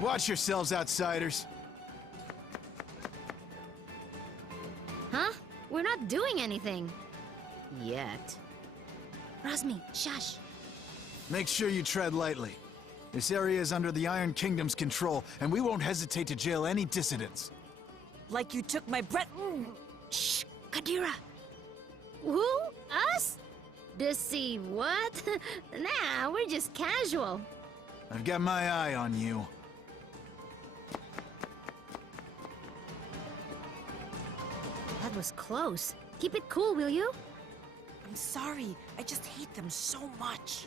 Watch yourselves, outsiders. Huh? We're not doing anything. Yet. Razmi, shush. Make sure you tread lightly. This area is under the Iron Kingdom's control, and we won't hesitate to jail any dissidents. Like you took my breath. Shh, Kadira. Who? Us? Deceive what? Nah, we're just casual. I've got my eye on you. That was close. Keep it cool, will you? I'm sorry. I just hate them so much.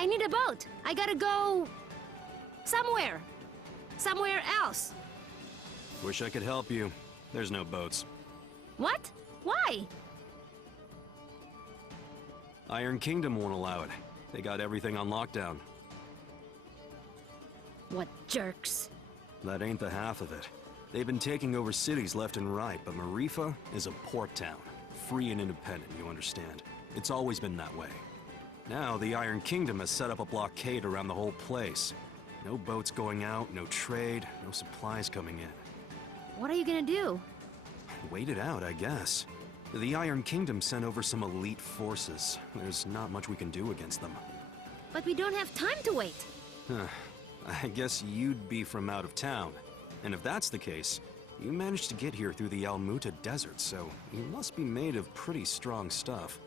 I need a boat. I gotta go... somewhere. Somewhere else. Wish I could help you. There's no boats. What? Why? Iron Kingdom won't allow it. They got everything on lockdown. What jerks. That ain't the half of it. They've been taking over cities left and right, but Maerifa is a port town. Free and independent, you understand. It's always been that way. Now, the Iron Kingdom has set up a blockade around the whole place. No boats going out, no trade, no supplies coming in. What are you gonna do? Wait it out, I guess. The Iron Kingdom sent over some elite forces. There's not much we can do against them. But we don't have time to wait. I guess you'd be from out of town. And if that's the case, you managed to get here through the Almuta Desert, so you must be made of pretty strong stuff.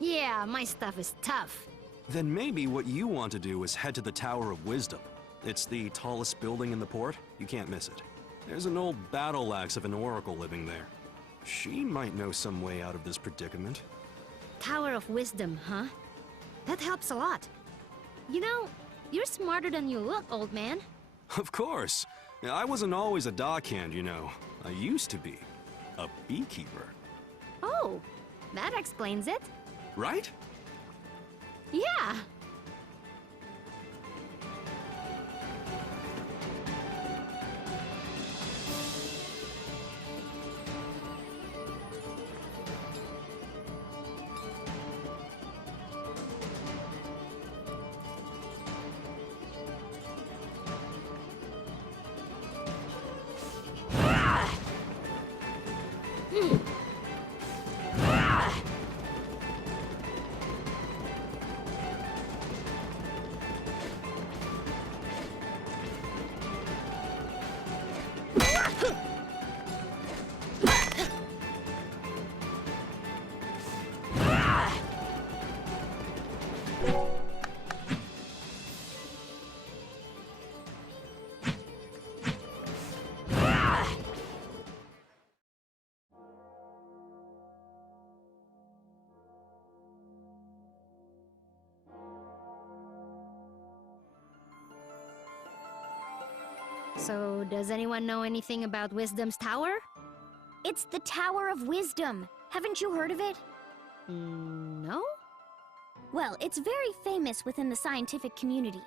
Yeah, my stuff is tough. Then maybe what you want to do is head to the Tower of Wisdom. It's the tallest building in the port. You can't miss it. There's an old battle axe of an oracle living there. She might know some way out of this predicament. Tower of Wisdom, huh? That helps a lot. You know, you're smarter than you look, old man. Of course. I wasn't always a dockhand, you know. I used to be a beekeeper. Oh, that explains it. Right? Yeah. So, does anyone know anything about Wisdom's Tower? It's the Tower of Wisdom. Haven't you heard of it? No? Well, it's very famous within the scientific community.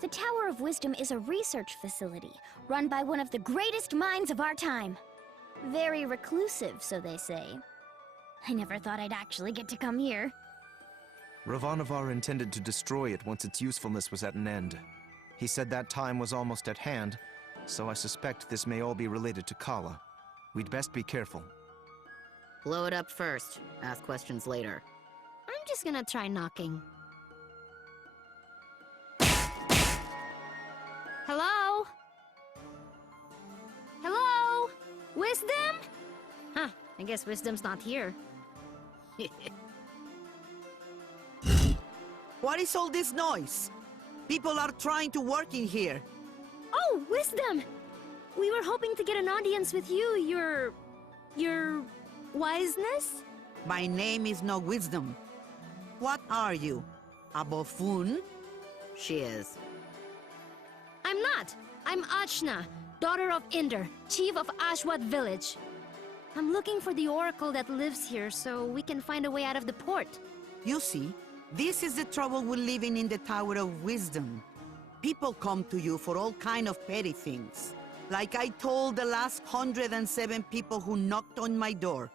The Tower of Wisdom is a research facility run by one of the greatest minds of our time. Very reclusive, so they say. I never thought I'd actually get to come here. Ravanavar intended to destroy it once its usefulness was at an end. He said that time was almost at hand, so I suspect this may all be related to Kala. We'd best be careful. Blow it up first. Ask questions later. I'm just gonna try knocking. Hello? Hello? Wisdom? Huh, I guess Wisdom's not here. What is all this noise? People are trying to work in here. Oh, Wisdom! We were hoping to get an audience with you, your wiseness? My name is no Wisdom. What are you? A buffoon? She is. I'm not. I'm Achna, daughter of Inder, chief of Ashwat village. I'm looking for the oracle that lives here so we can find a way out of the port. You see, this is the trouble with living in the Tower of Wisdom. People come to you for all kind of petty things. Like I told the last 107 people who knocked on my door.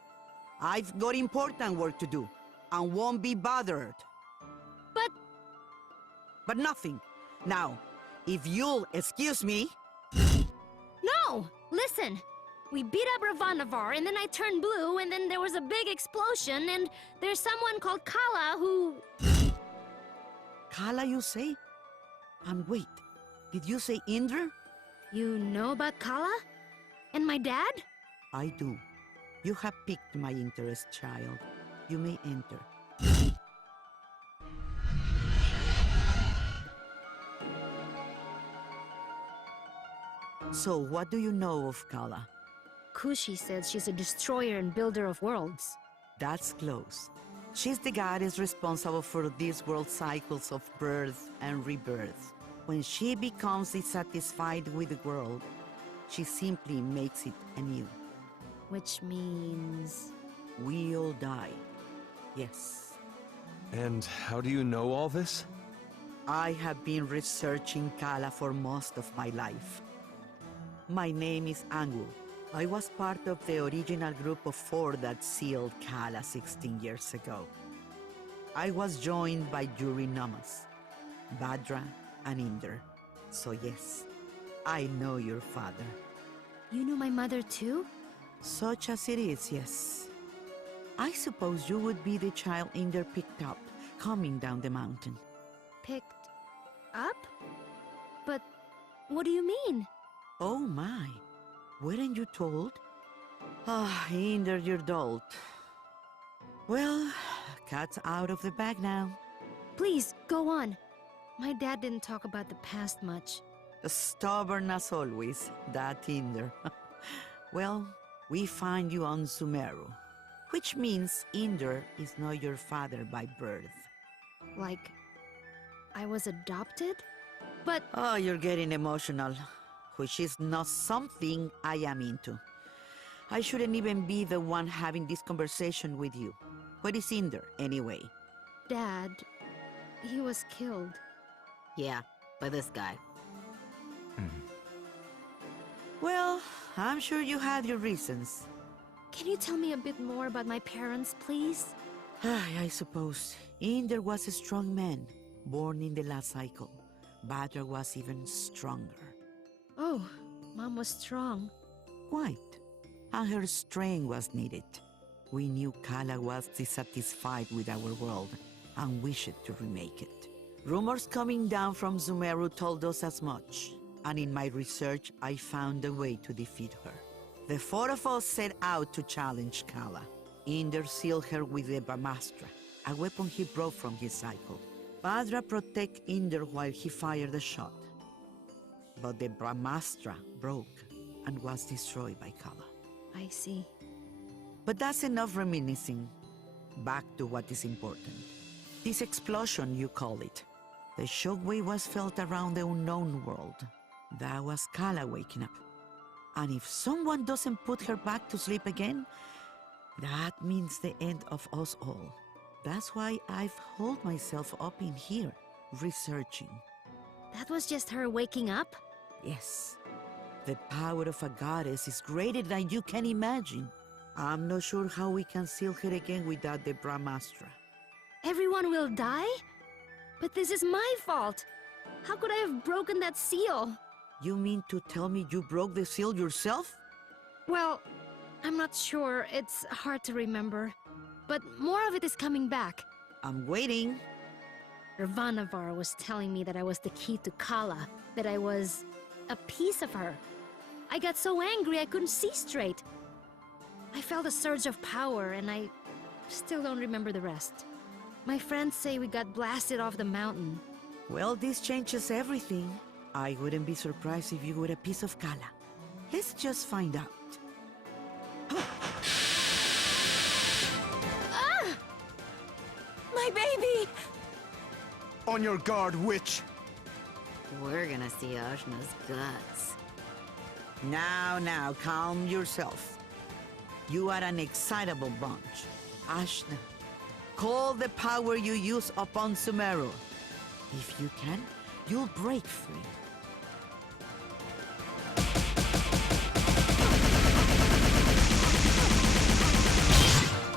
I've got important work to do, and won't be bothered. But nothing. Now, if you'll excuse me... No! Listen! We beat up Ravanavar, and then I turned blue, and then there was a big explosion, and there's someone called Kala who... Kala, you say? And wait, did you say Indra? You know about Kala? And my dad? I do. You have piqued my interest, child. You may enter. So, what do you know of Kala? Kushi says she's a destroyer and builder of worlds. That's close. She's the goddess responsible for these world cycles of birth and rebirth. When she becomes dissatisfied with the world, she simply makes it anew. Which means... We all die. Yes. And how do you know all this? I have been researching Kala for most of my life. My name is Angu. I was part of the original group of 4 that sealed Kala 16 years ago. I was joined by Yuri Namas, Badra, and Inder. So yes, I know your father. You know my mother too? Such as it is, yes. I suppose you would be the child Inder picked up, coming down the mountain. Picked up? But what do you mean? Oh my, weren't you told? Ah, Inder, your dolt. Well, cat's out of the bag now. Please, go on. My dad didn't talk about the past much. Stubborn as always, that Inder. Well, we find you on Sumeru, which means Inder is not your father by birth. Like, I was adopted? But... Oh, you're getting emotional, which is not something I am into. I shouldn't even be the one having this conversation with you. Where is Inder, anyway? Dad, he was killed. Yeah, by this guy. Well, I'm sure you had your reasons. Can you tell me a bit more about my parents, please? I suppose. Inder was a strong man, born in the last cycle. Badra was even stronger. Oh, Mom was strong. Quite. And her strength was needed. We knew Kala was dissatisfied with our world and wished to remake it. Rumors coming down from Sumeru told us as much, and in my research I found a way to defeat her. The 4 of us set out to challenge Kala. Inder sealed her with the Brahmastra, a weapon he brought from his cycle. Badra protected Inder while he fired the shot. But the Brahmastra broke and was destroyed by Kala. I see. But that's enough reminiscing. Back to what is important. This explosion, you call it. The shockwave was felt around the unknown world. That was Kala waking up. And if someone doesn't put her back to sleep again, that means the end of us all. That's why I've holed myself up in here, researching. That was just her waking up? Yes, the power of a goddess is greater than you can imagine. I'm not sure how we can seal her again without the Brahmastra. Everyone will die? But this is my fault. How could I have broken that seal? You mean to tell me you broke the seal yourself? Well, I'm not sure. It's hard to remember. But more of it is coming back. I'm waiting. Ravanavar was telling me that I was the key to Kala, that I was a piece of her. I got so angry I couldn't see straight. I felt a surge of power, and I still don't remember the rest. My friends say we got blasted off the mountain. Well, this changes everything. I wouldn't be surprised if you were a piece of Kala. Let's just find out. My baby! On your guard, witch! We're gonna see Ajna's guts. Now, calm yourself. You are an excitable bunch. Ajna, call the power you use upon Sumeru. If you can, you'll break free.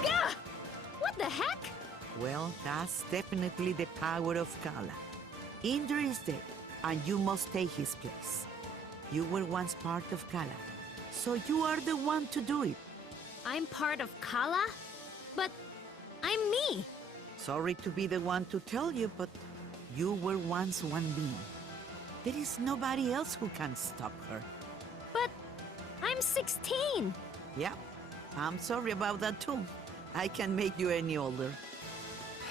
Gah! What the heck? Well, that's definitely the power of Kala. Indra is dead, and you must take his place. You were once part of Kala, so you are the one to do it. I'm part of Kala? But I'm me. Sorry to be the one to tell you, but you were once one being. There is nobody else who can stop her. But I'm 16. Yeah, I'm sorry about that too. I can make you any older.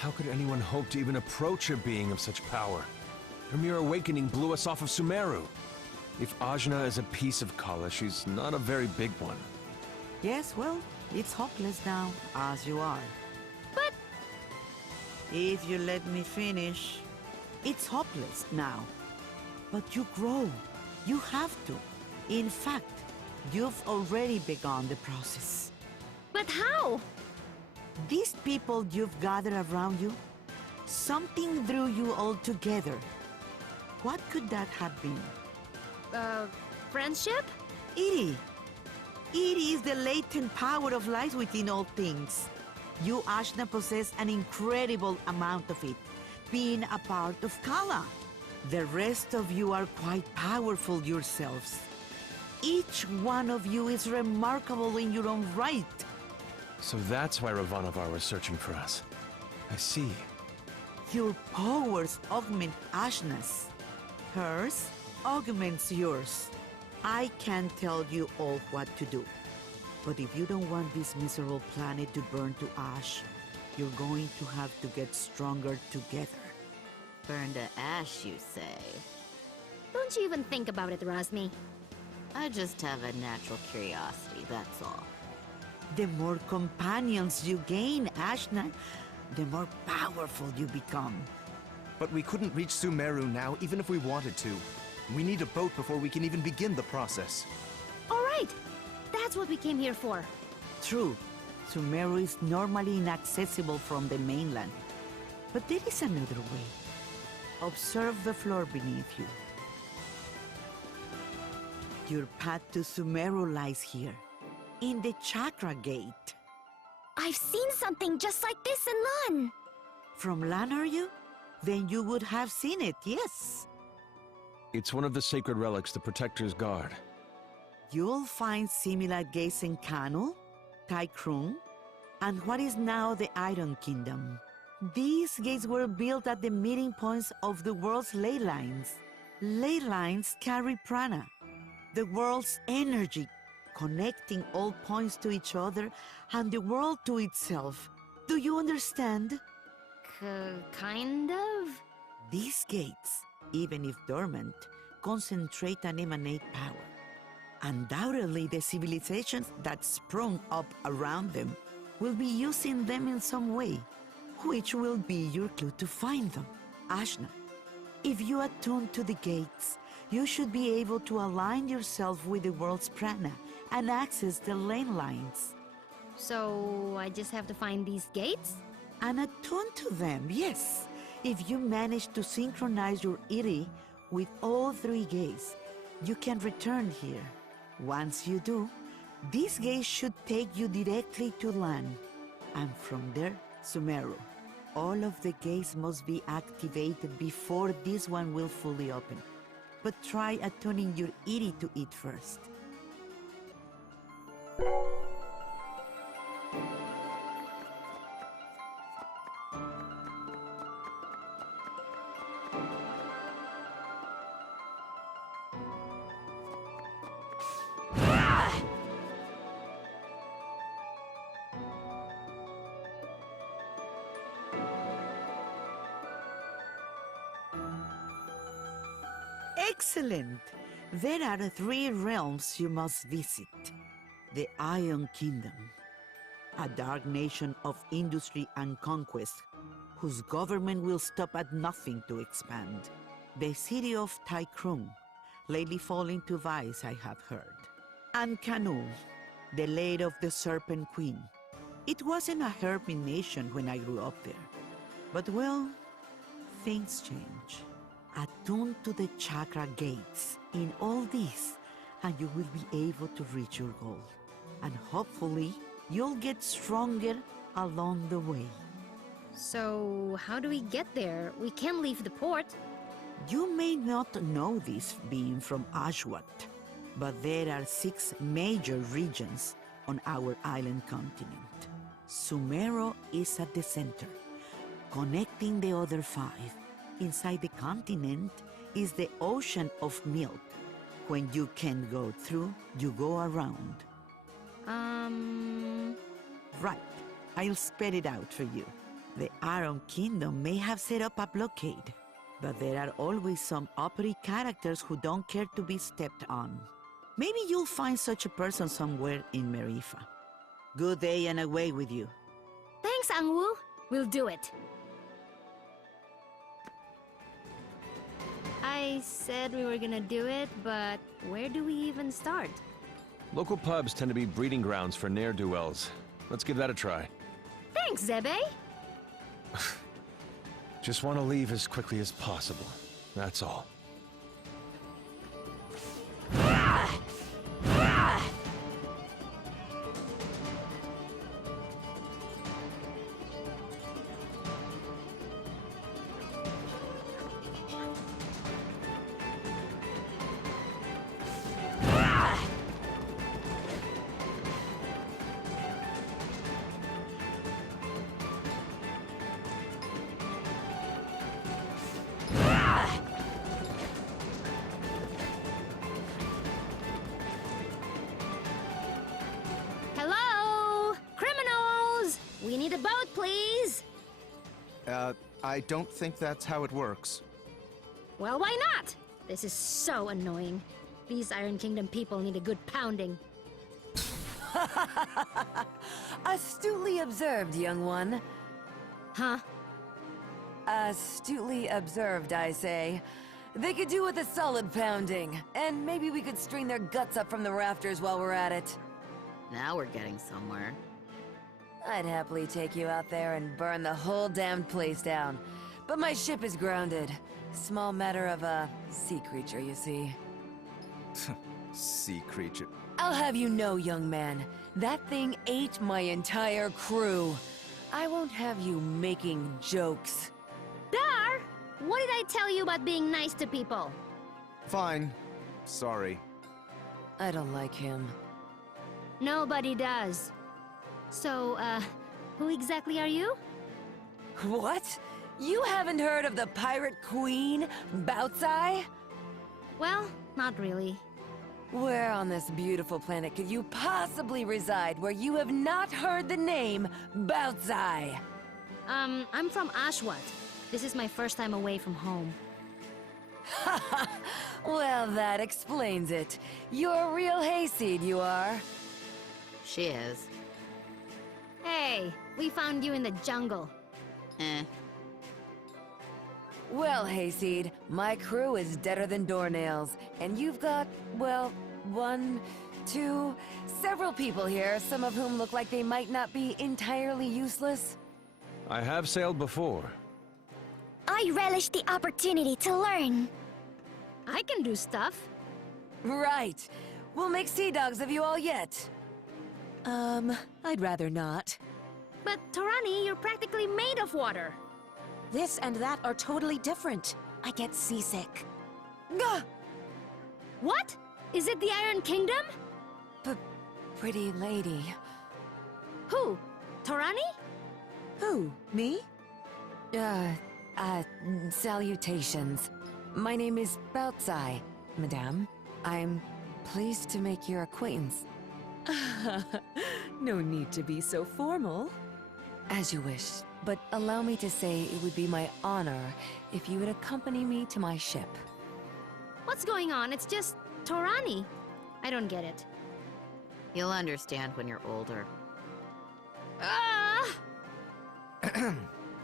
How could anyone hope to even approach a being of such power? Her mere awakening blew us off of Sumeru. If Ajna is a piece of Kala, she's not a very big one. Yes, well, it's hopeless now, as you are. But If you let me finish, it's hopeless now. But you grow. You have to. In fact, you've already begun the process. But how? These people you've gathered around you, something drew you all together. What could that have been? Friendship? Iri. Iri is the latent power of life within all things. You, Ajna, possess an incredible amount of it, being a part of Kala. The rest of you are quite powerful yourselves. Each one of you is remarkable in your own right. So that's why Ravanavar was searching for us. I see. Your powers augment Ajna's. Hers augments yours. I can tell you all what to do. But if you don't want this miserable planet to burn to ash, you're going to have to get stronger together. Burn to ash, you say? Don't you even think about it, Razmi. I just have a natural curiosity, that's all. The more companions you gain, Ajna, the more powerful you become. But we couldn't reach Sumeru now, even if we wanted to. We need a boat before we can even begin the process. All right. That's what we came here for. True, Sumeru is normally inaccessible from the mainland. But there is another way. Observe the floor beneath you. Your path to Sumeru lies here, in the Chakra Gate. I've seen something just like this in Lan. From Lan, are you? Then you would have seen it, yes. It's one of the sacred relics the Protectors guard. You'll find similar gates in Kanu, Taikrung, and what is now the Iron Kingdom. These gates were built at the meeting points of the world's ley lines. Ley lines carry prana, the world's energy, connecting all points to each other and the world to itself. Do you understand? Kind of? These gates, even if dormant, concentrate and emanate power. Undoubtedly, the civilizations that sprung up around them will be using them in some way, which will be your clue to find them. Ajna, if you attune to the gates, You should be able to align yourself with the world's prana and access the lane lines. So I just have to find these gates? And attune to them, yes. If you manage to synchronize your iri with all three gates, you can return here. Once you do, these gates should take you directly to land. And from there, Sumeru. All of the gates must be activated before this one will fully open. But try attuning your iri to it first. Excellent! There are three realms you must visit. The Iron Kingdom, a dark nation of industry and conquest, whose government will stop at nothing to expand. The city of Taikrum, lately falling to vice, I have heard. And Kanu, the lair of the Serpent Queen. It wasn't a hermit nation when I grew up there. But well, things change. Attune to the chakra gates in all this, and you will be able to reach your goal. And hopefully, you'll get stronger along the way. So how do we get there? We can't leave the port. You may not know this being from Ashwat, but there are 6 major regions on our island continent. Sumeru is at the center, connecting the other 5. Inside the continent is the ocean of milk. When you can't go through, you go around. Right. I'll spell it out for you. The Iron Kingdom may have set up a blockade, but there are always some uppity characters who don't care to be stepped on. Maybe you'll find such a person somewhere in Maerifa. Good day and away with you. Thanks, Angwu. We'll do it. I said we were gonna do it, but where do we even start? Local pubs tend to be breeding grounds for ne'er-do-wells. Let's give that a try. Thanks, Zebe. Just want to leave as quickly as possible. That's all. Hello? Criminals! We need a boat, please! I don't think that's how it works. Well, why not? This is so annoying. These Iron Kingdom people need a good pounding. Astutely observed, young one. Huh? Astutely observed, I say. They could do with a solid pounding, and maybe we could string their guts up from the rafters while we're at it. Now we're getting somewhere. I'd happily take you out there and burn the whole damned place down. But my ship is grounded. Small matter of a sea creature, you see. Sea creature. I'll have you know, young man, that thing ate my entire crew. I won't have you making jokes. Dar! What did I tell you about being nice to people? Fine. Sorry. I don't like him. Nobody does. So, who exactly are you? What? You haven't heard of the pirate queen, Bautzai? Well, not really. Where on this beautiful planet could you possibly reside where you have not heard the name Bautzai? I'm from Ashwat. This is my first time away from home. Well, that explains it. You're a real hayseed, you are. She is. Hey, we found you in the jungle. Eh. Well, Hayseed, my crew is deader than doornails, and you've got, well, one, two, several people here, some of whom look like they might not be entirely useless. I have sailed before. I relish the opportunity to learn. I can do stuff. Right. We'll make sea dogs of you all yet. I'd rather not. But Torani, you're practically made of water. This and that are totally different. I get seasick. Gah! What? Is it the Iron Kingdom? Pretty lady. Who? Torani? Who? Me? Salutations. My name is Baltzai, madame. I'm pleased to make your acquaintance. No need to be so formal. As you wish, but allow me to say it would be my honor if you would accompany me to my ship. What's going on? It's just Torani. I don't get it. You'll understand when you're older. Ah!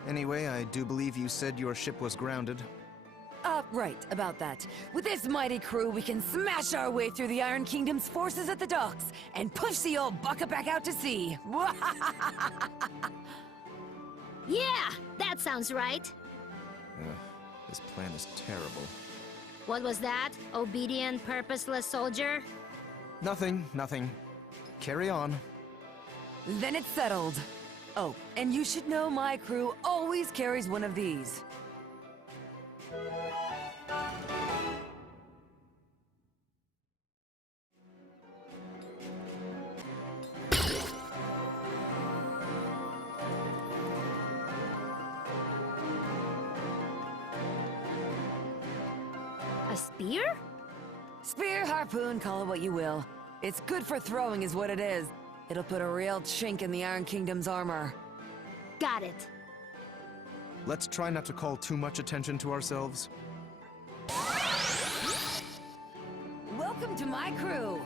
Anyway, I do believe you said your ship was grounded. Right, about that. With this mighty crew, we can smash our way through the Iron Kingdom's forces at the docks and push the old bucket back out to sea. Yeah, that sounds right. This plan is terrible. What was that? Obedient, purposeless soldier? Nothing. Carry on. Then it's settled. Oh, and you should know my crew always carries one of these. A spear? Spear, harpoon, call it what you will. It's good for throwing is what it is. It'll put a real chink in the Iron Kingdom's armor. Got it. Let's try not to call too much attention to ourselves. Welcome to my crew!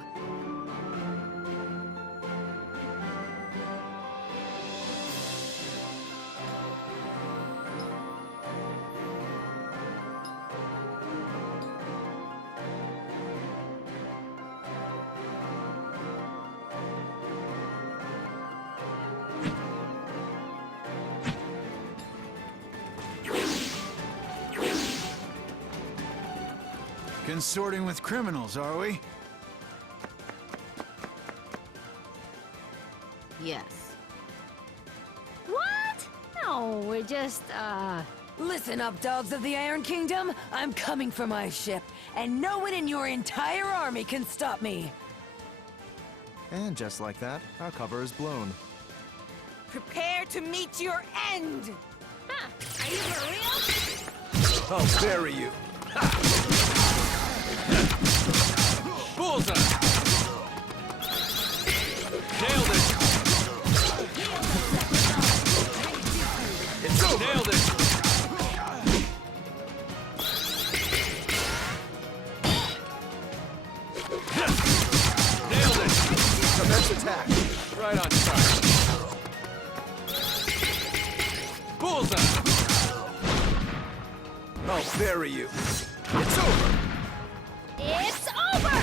Consorting with criminals, are we? Yes. What? No, we're just, Listen up, dogs of the Iron Kingdom! I'm coming for my ship, and no one in your entire army can stop me! And just like that, our cover is blown. Prepare to meet your end! Huh, are you for real? I'll bury you. Bullseye! Nailed it! It's over! Nailed it! Nailed it! Commence attack! Right on target. Bullseye! I'll bury you. It's over! It's over!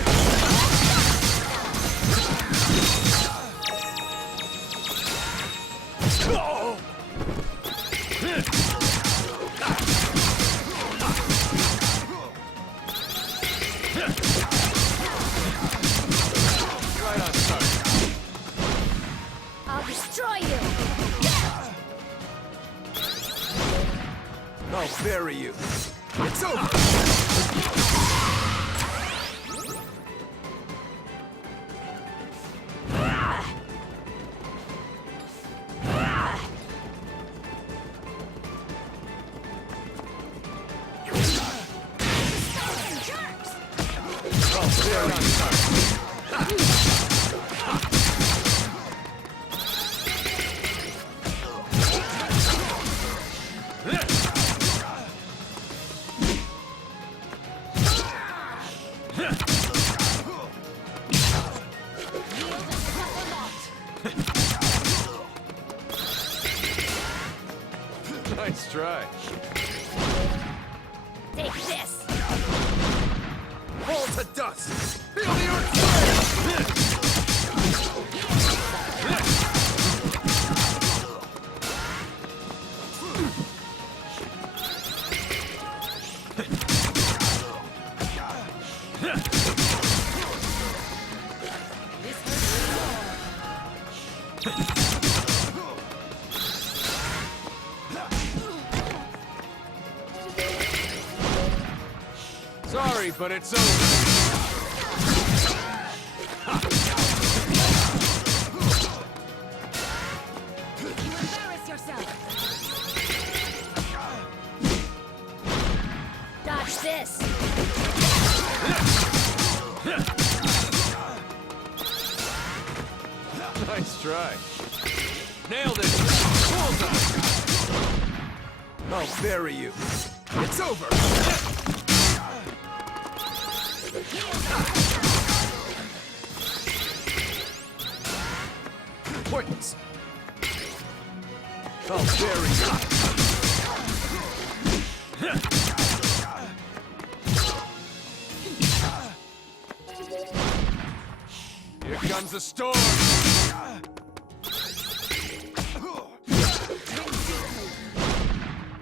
Oh! Right on target. I'll destroy you! I'll bury you. It's over! Nice try. Take this! Fall to dust! Feel the earth! Sorry, but it's over. Embarrass yourself! Dodge this! Nice try. Nailed it! Bullseye! I'll bury you. It's over! Pointless. I'll bury you. Here comes the storm!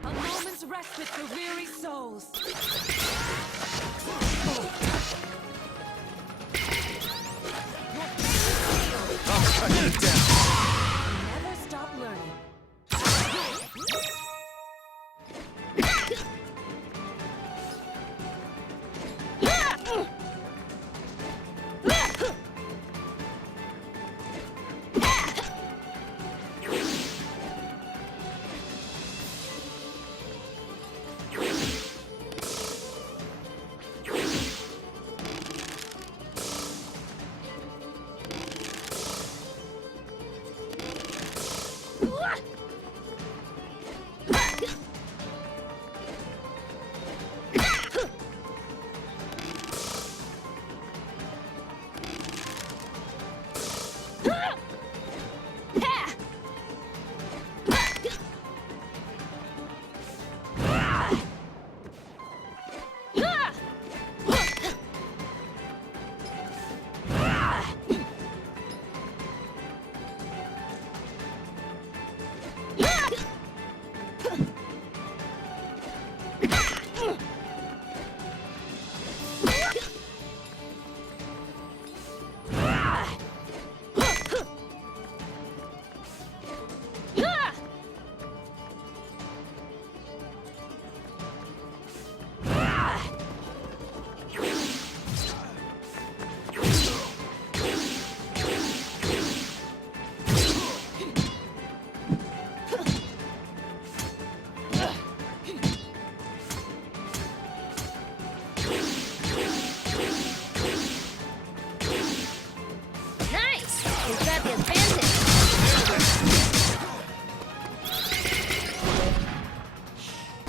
A moment's respite for weary souls. I'll cut you down! Never stop learning.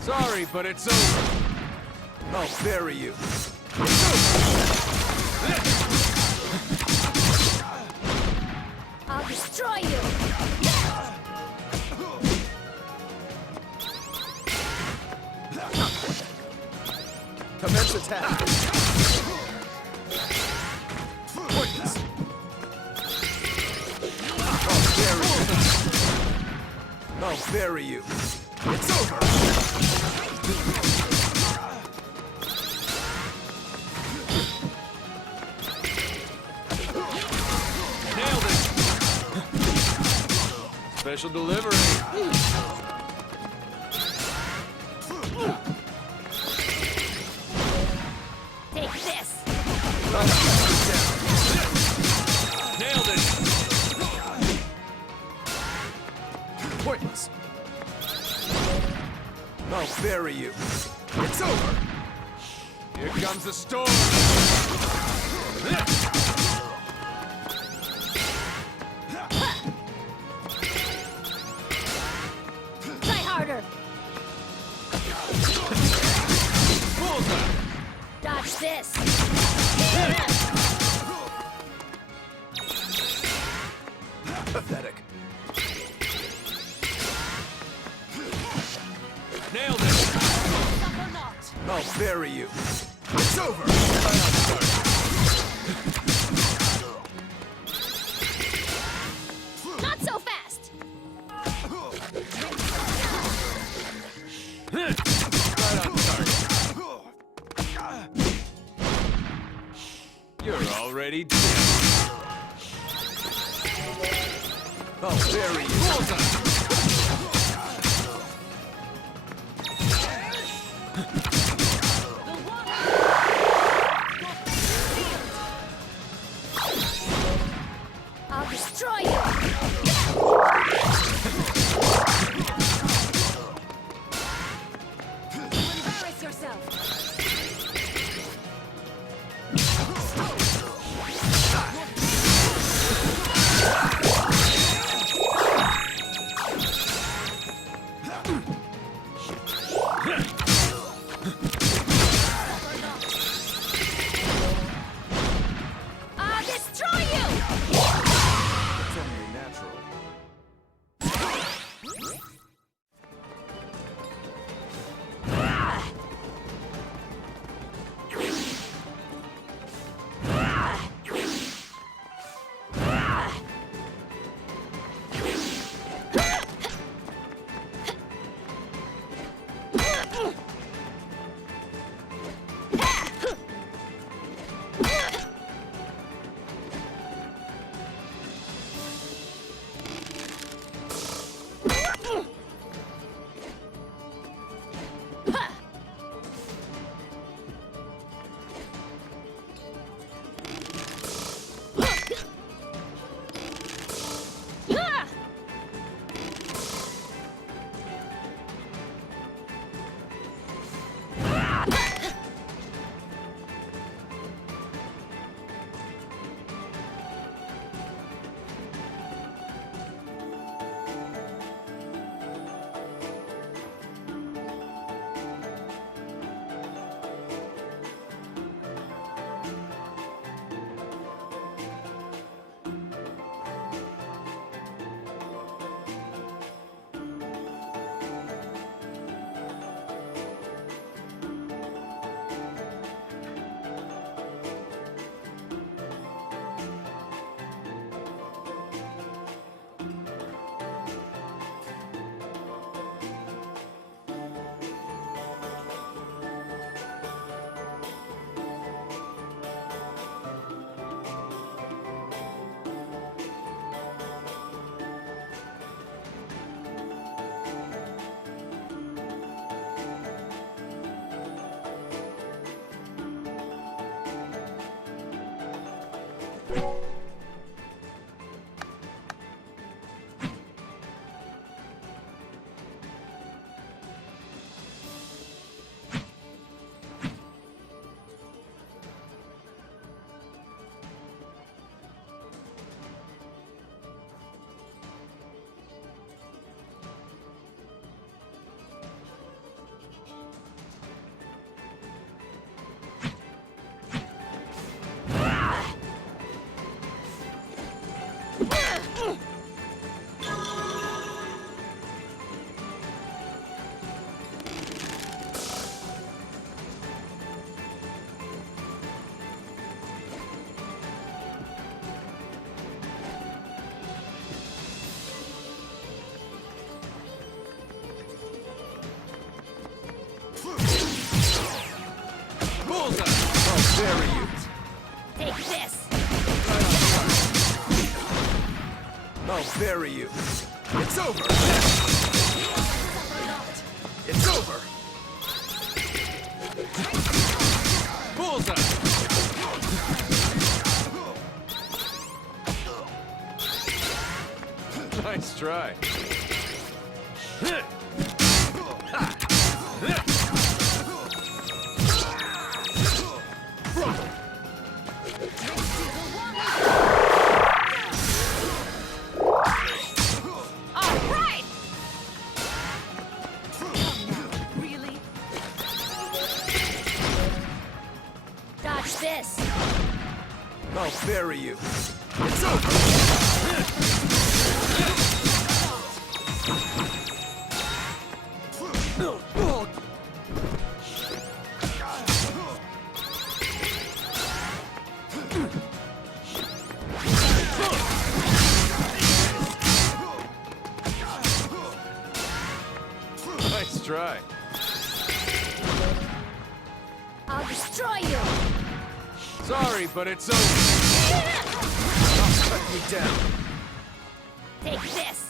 Sorry, but it's over. I'll bury you. It's over. I'll destroy you! Commence attack. Pointless. I'll bury you. It's over. Nailed it. Special delivery. Take this! Nailed it. Pointless. I'll bury you. It's over. Here comes the storm. Try harder! Bullseye. Dodge this! Pathetic. Nailed it. Suffer not. I'll bury you. It's over! Not so fast! Right on target. You're already dead. I'll bury you. I'll destroy you! Embarrass yourself! I'll destroy you! It's only natural. Bury you. Take this! I'll bury you. It's over. It's over. Bullseye! Nice try. This! I'll bury you. It's over! try. I'll destroy you! Sorry, but it's over. Cut me down. Take this!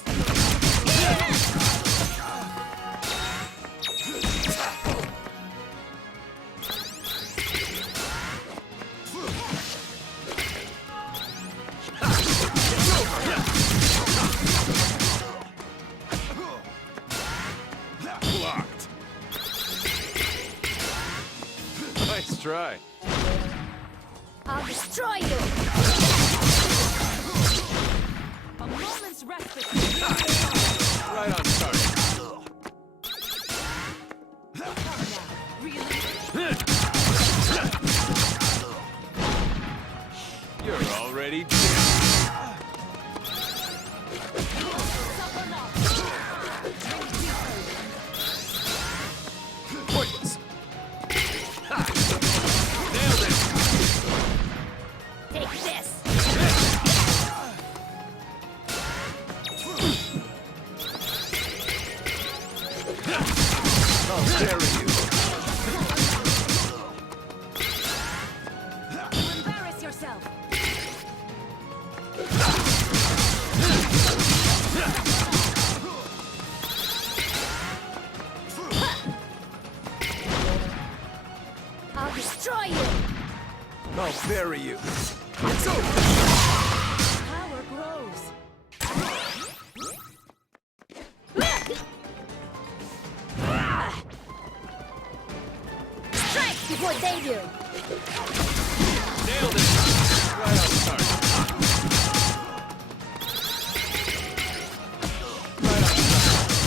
Blocked. Nice try. I'll destroy you! A moment's respite. Right on target. You're already dead. Pointless. Ha! Nailed it. Take this! How dare you? Embarrass yourself. I'll destroy you! I'll bury you. Power grows. Strike before they do! Nailed it. Right on target. Right on target.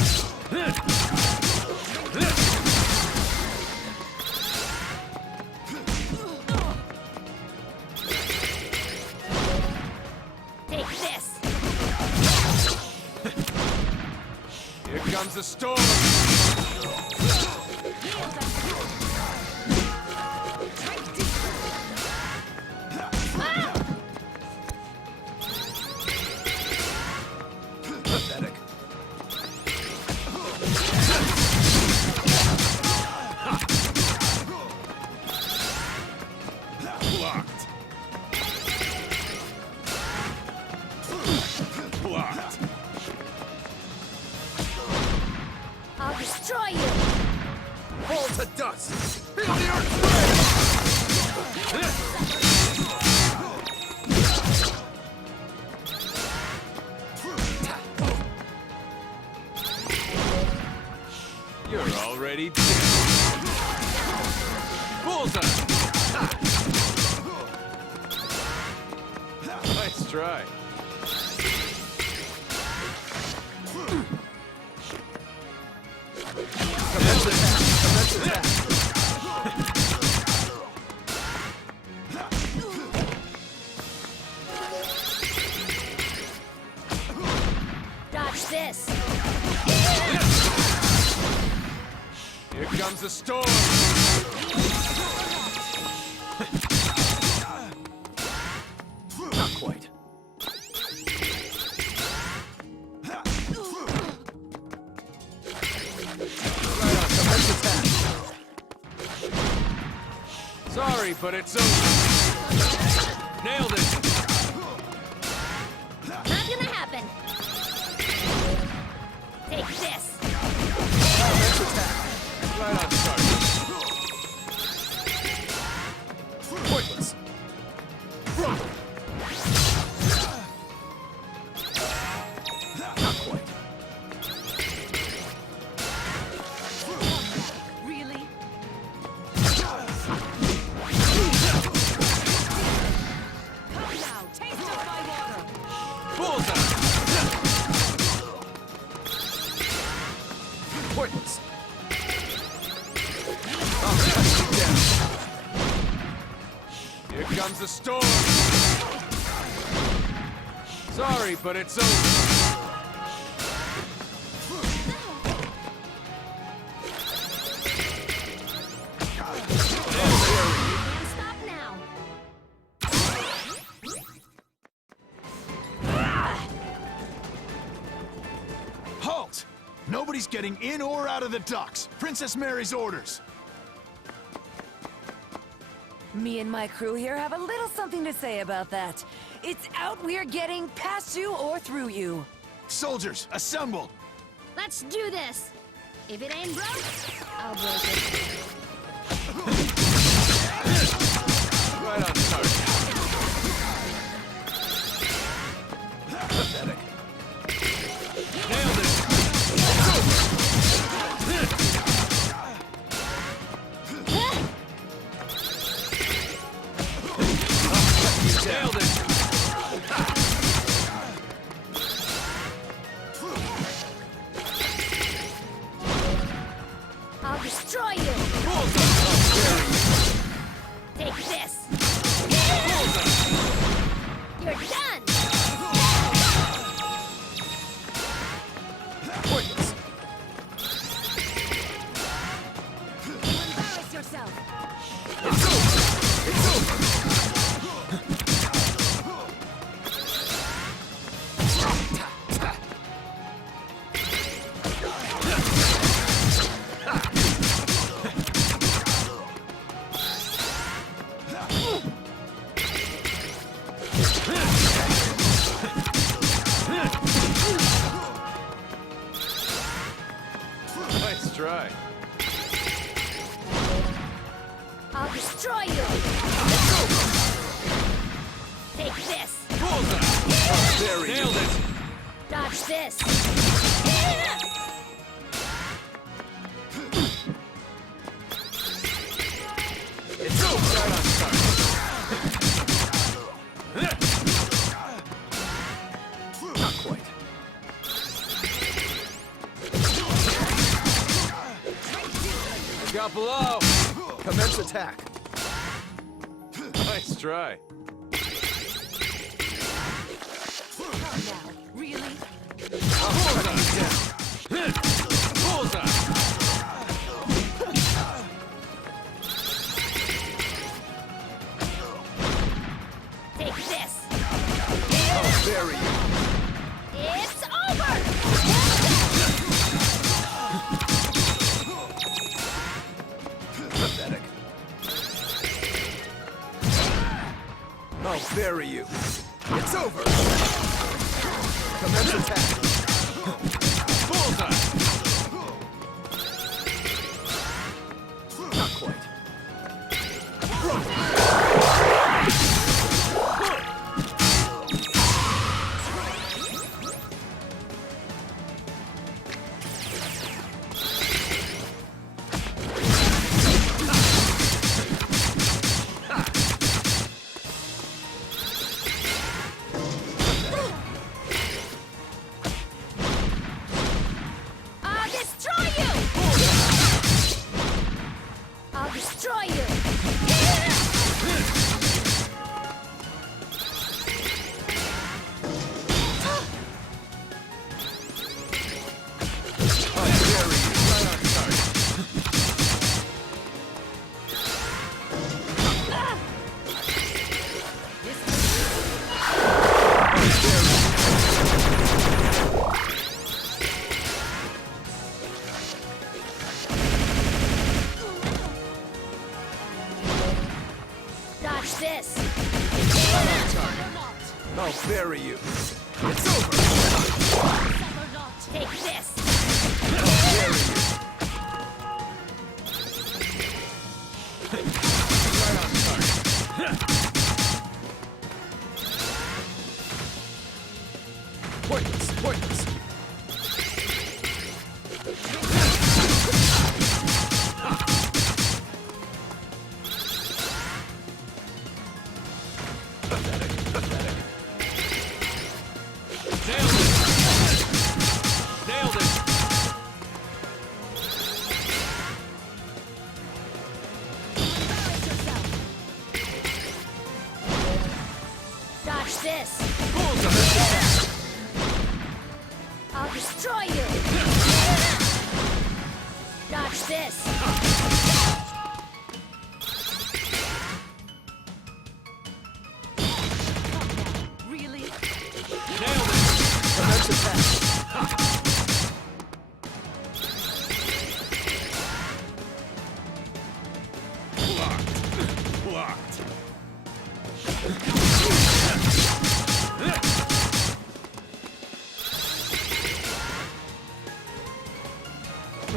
Take this! Here comes the storm. Pathetic. Blocked. Blocked. I'll destroy you! Fall to dust. Feel the earth You're already dead. Bullseye. Nice try. Commence attack. Dodge this! Here comes the storm. Not quite. Right on, commence attack. Sorry, but it's over. Nailed it. Not gonna happen! Take this! Commence attack. Right on target. Pointless. Not quite. Really? Come now, taste of my water. Bullseye. Pointless. I'll cut you down. Here comes the storm. Sorry, but it's over. Can't stop now! Halt! Nobody's getting in or out of the docks. Princess Mary's orders. Me and my crew here have a little something to say about that. It's out we're getting past you or through you. Soldiers, assemble! Let's do this! If it ain't broke, I'll break it. Right on target. Pathetic. Nailed it! Nailed it! I'll destroy you! Take this! You're done! Pointless. Embarrass yourself! It's over! It's over! Nice try. I'll destroy you! Take this! There he nailed it! Dodge this! It's over! Right on target. Not quite. Got below! Commence attack. Nice try. Really? Bullseye! Take this! I'll bury you. It's over! Pathetic. I'll bury you. It's over. Commence attack. Bullseye! Not quite. I'll destroy you! I'll destroy you! I'll bury you. Right on target. Dodge this! I'll bury you. It's over. Take this! I'll bury you. Right on target. Pointless. Pointless. Pathetic. Pathetic. Nailed it! Nailed it! Dodge this! I'll destroy you! Dodge this! Really? Nailed it! Commence attack.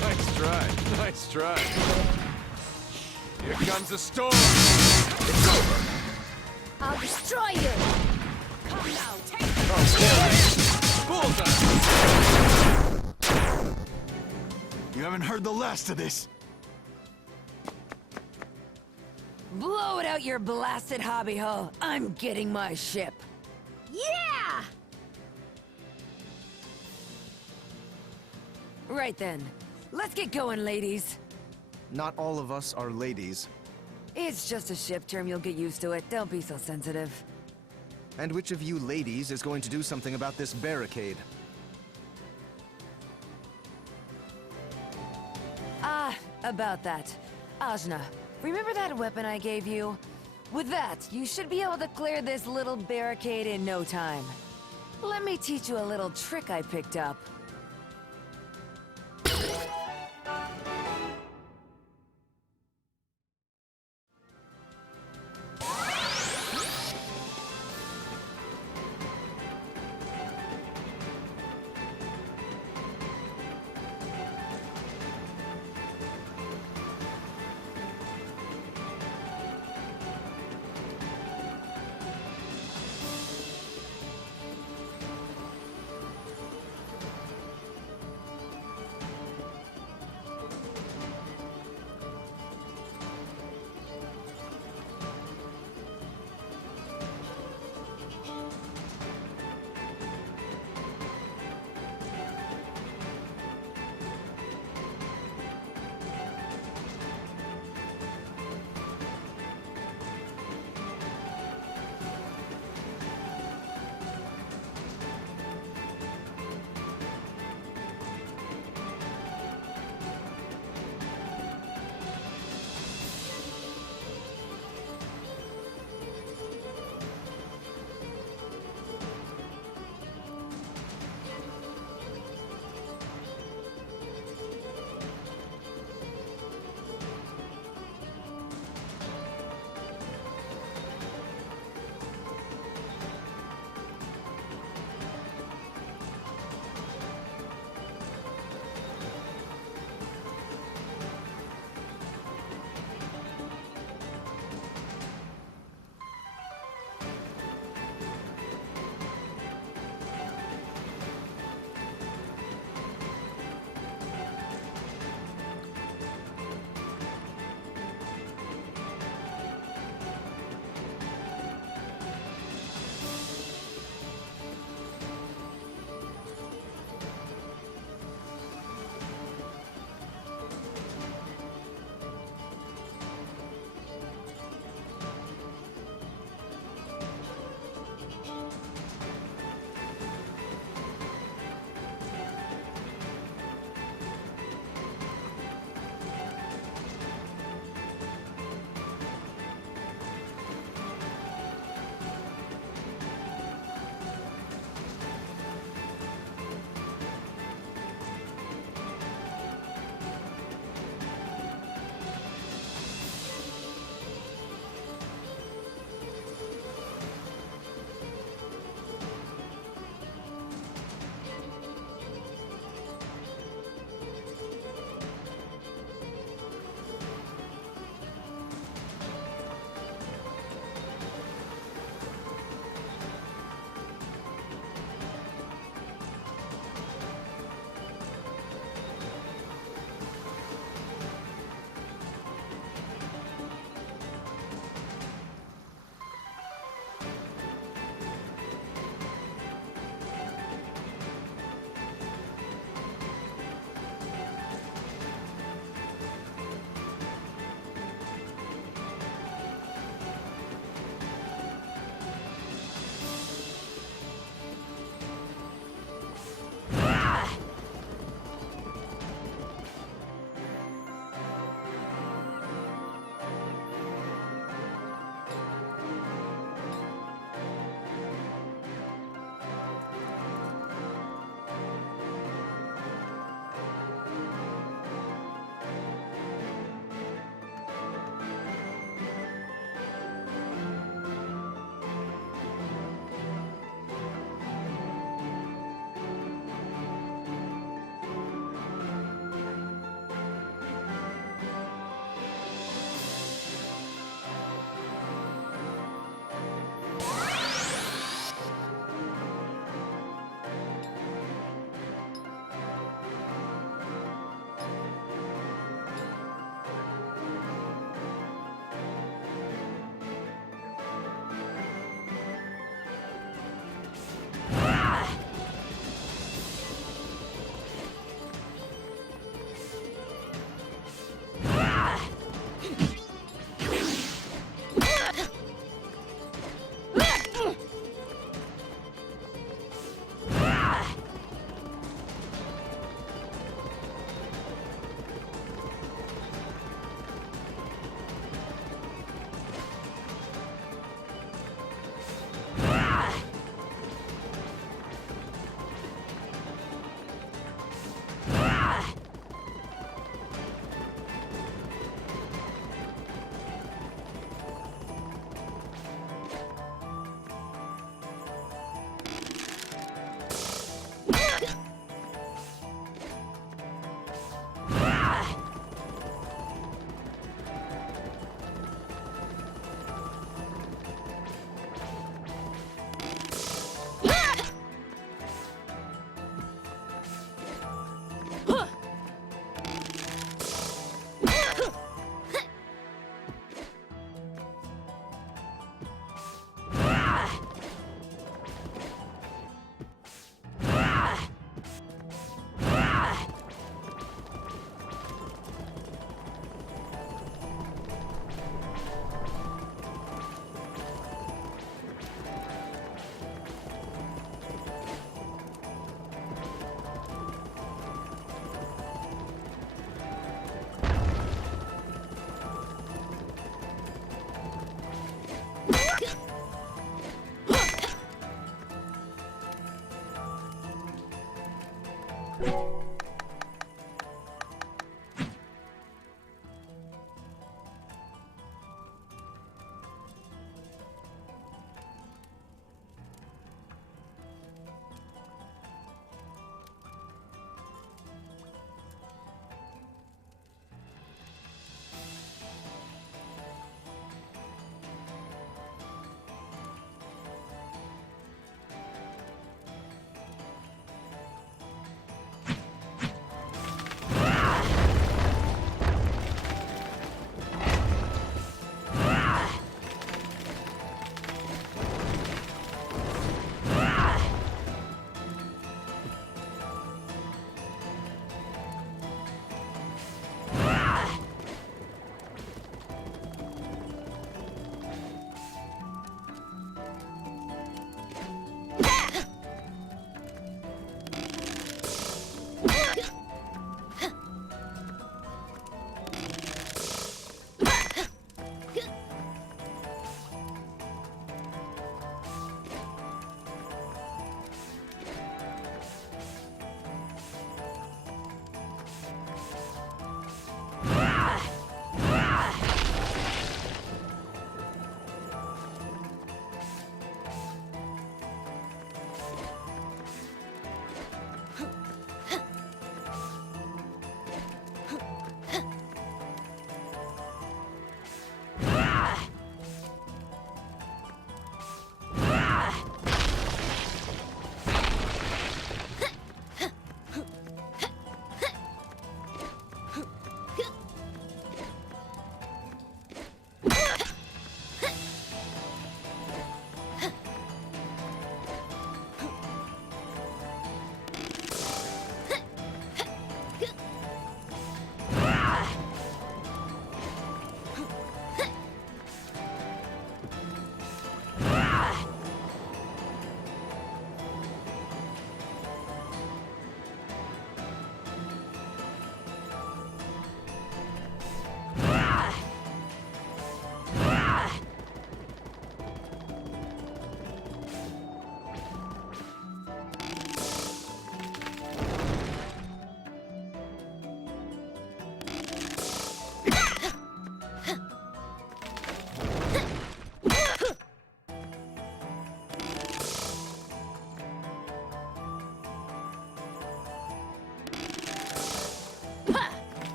Nice try. Nice try. Here comes a storm. It's over. I'll destroy you! Come now, take it! Bullseye. You haven't heard the last of this. Blow it out your blasted hobby ho. I'm getting my ship. Yeah! Right then. Let's get going, ladies. Not all of us are ladies. It's just a ship term, you'll get used to it. Don't be so sensitive. And which of you ladies is going to do something about this barricade? Ah, about that. Ajna, remember that weapon I gave you? With that, you should be able to clear this little barricade in no time. Let me teach you a little trick I picked up.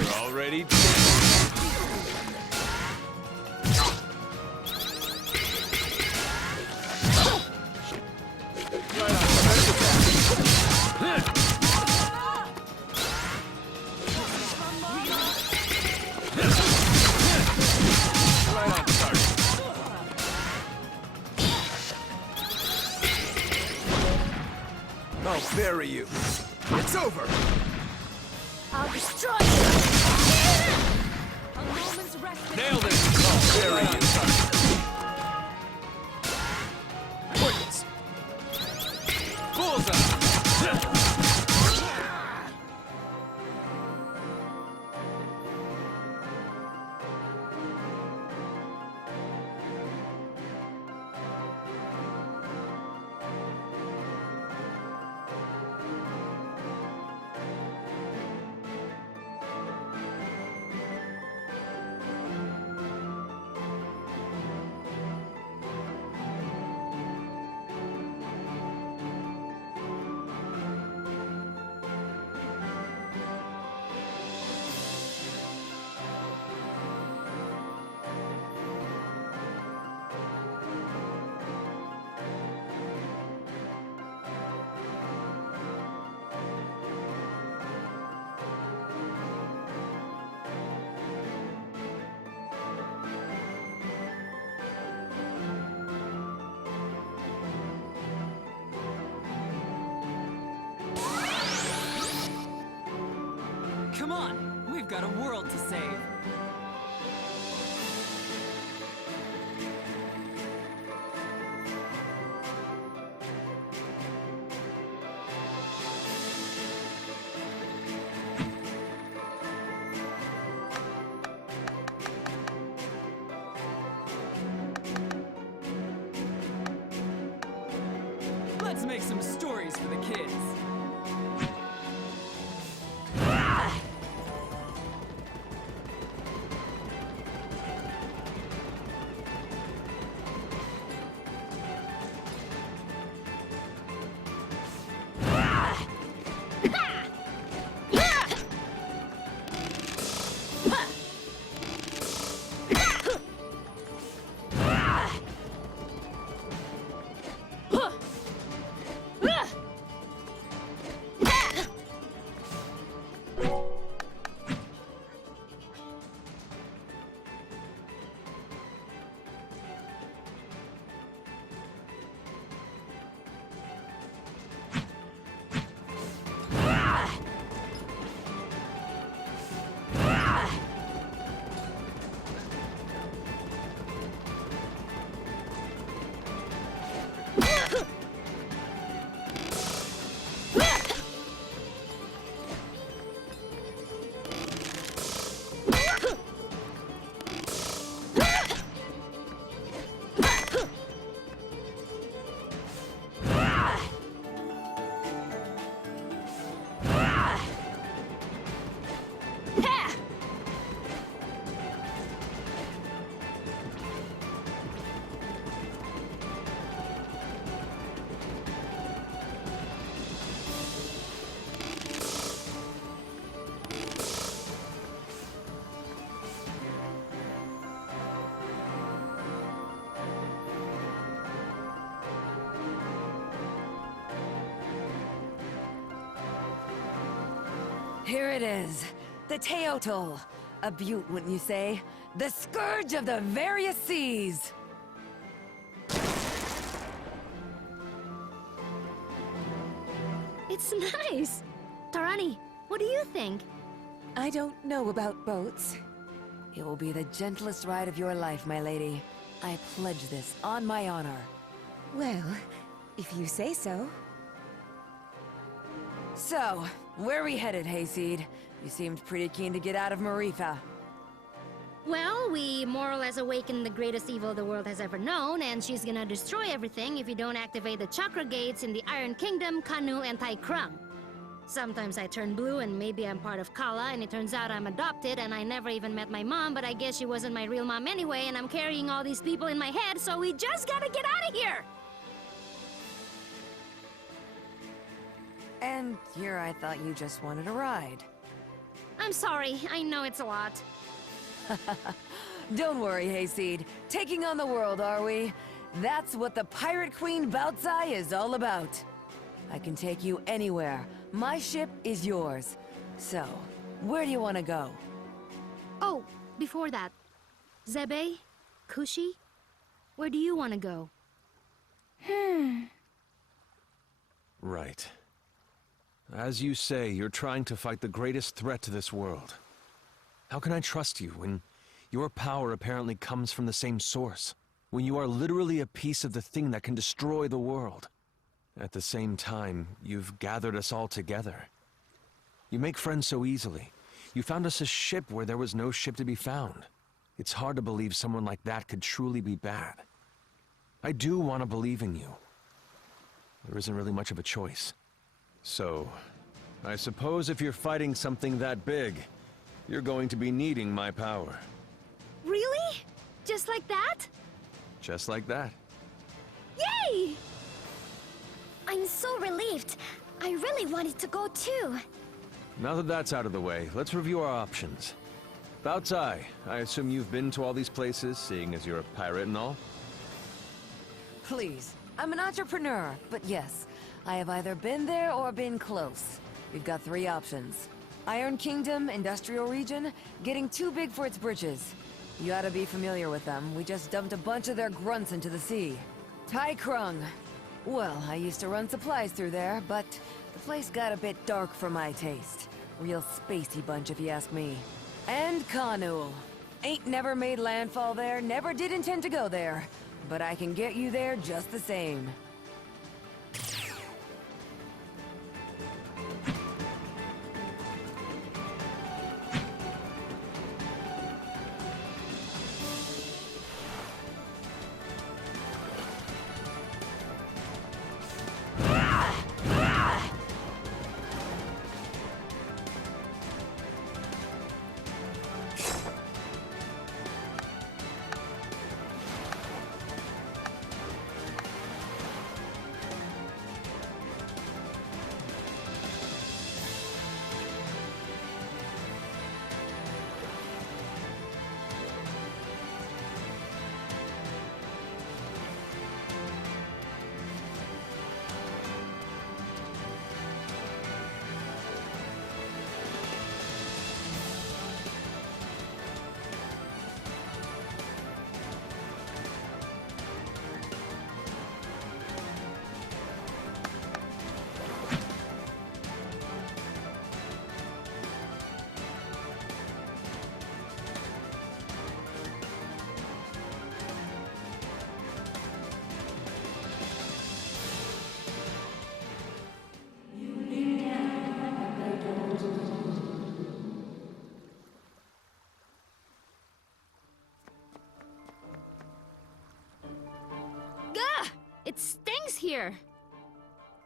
You're already dead. I'll bury you. It's over. I'll destroy you! A moment's respite. Nailed it! I'll bury you. Points! Bullseye! Come on, we've got a world to save. Let's make some stories for the kids. Here it is, the Teotl. A beaut, wouldn't you say? The scourge of the various seas. It's nice. Tarani, what do you think? I don't know about boats. It will be the gentlest ride of your life, my lady. I pledge this on my honor. Well, if you say so. So, where are we headed, Hayseed? You seemed pretty keen to get out of Maerifa. Well, we more or less awakened the greatest evil the world has ever known, and she's gonna destroy everything if you don't activate the chakra gates in the Iron Kingdom, Kanu, and Taikrung. Sometimes I turn blue and maybe I'm part of Kala, and it turns out I'm adopted and I never even met my mom, but I guess she wasn't my real mom anyway, and I'm carrying all these people in my head, so we just gotta get out of here! And here I thought you just wanted a ride. I'm sorry, I know it's a lot. Don't worry, Hayseed. Taking on the world, are we? That's what the Pirate Queen Baozi is all about. I can take you anywhere. My ship is yours. So, where do you want to go? Oh, before that. Zebe? Kushi? Where do you want to go? Right. As you say, you're trying to fight the greatest threat to this world. How can I trust you when your power apparently comes from the same source? When you are literally a piece of the thing that can destroy the world? At the same time, you've gathered us all together. You make friends so easily. You found us a ship where there was no ship to be found. It's hard to believe someone like that could truly be bad. I do want to believe in you. There isn't really much of a choice. So, I suppose if you're fighting something that big, you're going to be needing my power. Really? Just like that? Just like that. Yay! I'm so relieved. I really wanted to go too. Now that that's out of the way, let's review our options. Baozi, I assume you've been to all these places, seeing as you're a pirate and all? Please. I'm an entrepreneur, but yes, I have either been there or been close. We've got 3 options. Iron Kingdom, Industrial Region, getting too big for its britches. You ought to be familiar with them. We just dumped a bunch of their grunts into the sea. Tai Krung. Well, I used to run supplies through there, but the place got a bit dark for my taste. Real spacey bunch if you ask me. And Kanu. Ain't never made landfall there, never did intend to go there. But I can get you there just the same. It stinks here!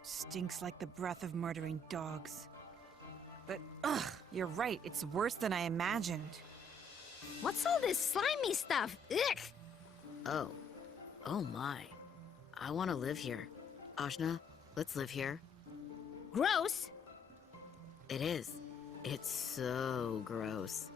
Stinks like the breath of murdering dogs. But, ugh, you're right, it's worse than I imagined. What's all this slimy stuff? Ugh! Oh. Oh my. I want to live here. Ajna, let's live here. Gross! It is. It's so gross.